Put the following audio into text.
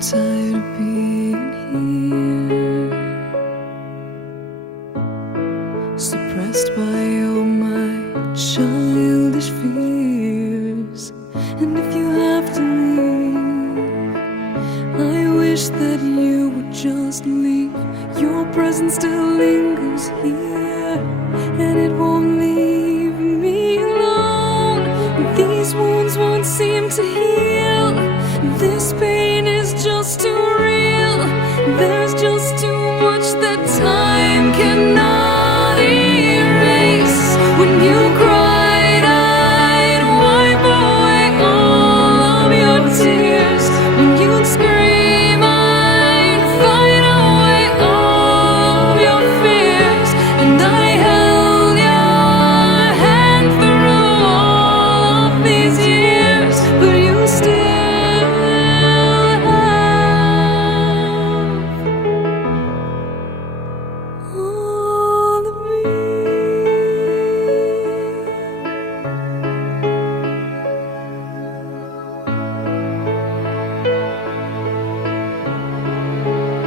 tired of being here, suppressed by all my childish fears. And if you have to leave, I wish that you would just leave. Your presence still lingers here, and it won't leave me alone. These wounds won't seem to heal. This pain is just too real. There's just